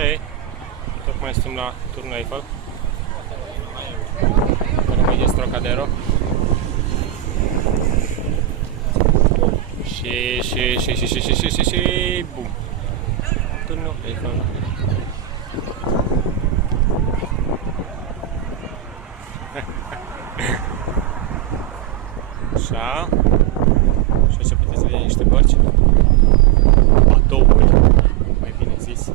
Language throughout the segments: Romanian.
Hei, tocmai suntem la Turnul Eiffel. Acolo mai este Trocadero. Și bum. Turnul Eiffel. Așa. Și aici puteți vedea niște bărci. Patouri, mai bine zis.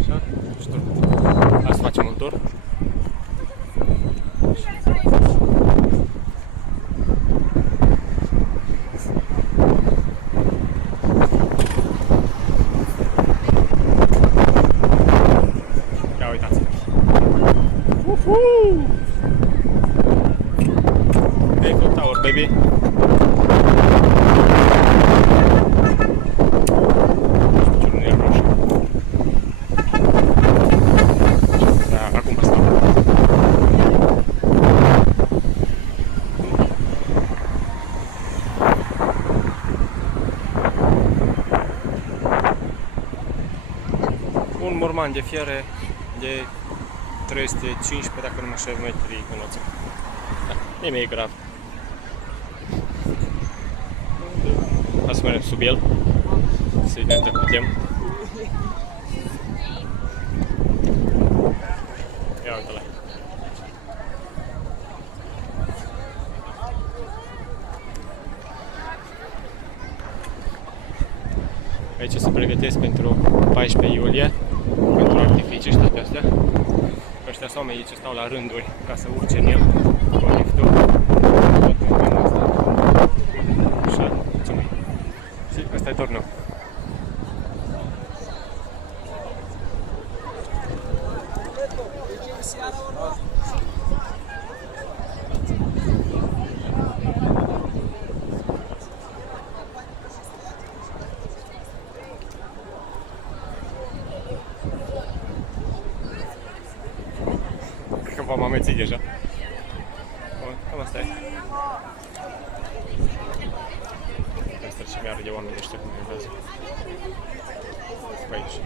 Așa. Și tur. Hai să facem un tur. Ia uitați. Eiffel Tower, baby. Acum asta. Un morman de fiere de 315, dacă nu mă știu, metri înălțime. Da, nimic grav. Hai să mergem sub el, să vedem dacă putem. Ia uite-l. Aici se pregătesc pentru 14 iulie, pentru artificii și toate astea. Ăștia sau medici stau la rânduri ca să urce în el cu liftul. Așa, ce mai? Și ăsta e turnul. Cred că v-am amețit deja. Cam asta e. Asta ce mi-arde de oameni ăștia cum urmează. Pe aici.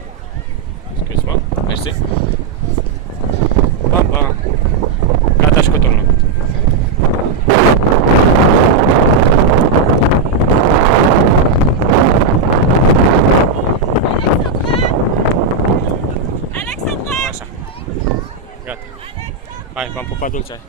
Excuse-mă, mersi. Pam, pam. Gata și cu turnul. Așa. Gata. Hai, v-am pupat dulce.